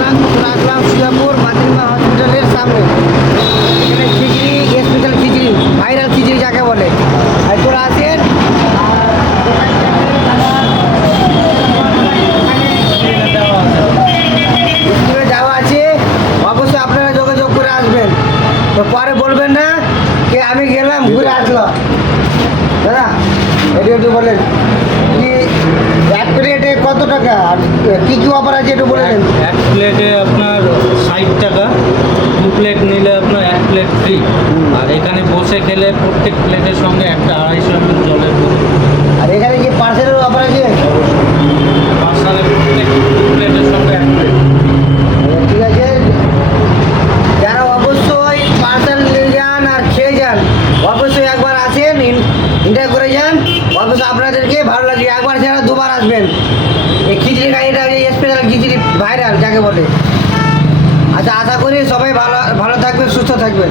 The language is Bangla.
রাখলাম সুজাপুর মাতৃমা হসপিটালের সামনে। এখানে খিচড়ি, স্পেশাল খিচড়ি, ভাইরাল খিচড়ি যাকে বলে। আর তোরা আছেন স্কুলে যাওয়া আছে, অবশ্যই আপনারা যোগাযোগ করে আসবেন। তো পরে বলবেন না যে আমি গেলাম ঘুরে আসলাম। দাদা এটি একটু বলেন কি এক প্লেটে কত টাকা আর কী কী অফার আছে একটু বলে দেন। এক প্লেটে আপনার 60 টাকা, 2 প্লেট নিলে আপনার 1 প্লেট ফ্রি। আর এখানে বসে খেলে প্রত্যেক প্লেটের সঙ্গে একটা 250 ml জলের বোতল। আর এখানে কি পার্সেলের অফার আছে? পার্সোনালি প্রত্যেক 2 প্লেটের সঙ্গে 1 প্লেট। ঠিক আছে, যারা অবশ্যই পার্সেল নিয়ে যান আর খেয়ে যান, অবশ্যই একবার আসেন, এনজয় করে যান। অবশ্যই আপনাদেরকে ভালো লাগবে, একবার ছাড়া দুবার আসবেন। এই খিচড়ি গাড়িটা স্পেশাল খিচড়ি ভাইরাল যাকে বলে। আচ্ছা, আশা করি সবাই ভালো ভালো থাকবেন, সুস্থ থাকবেন।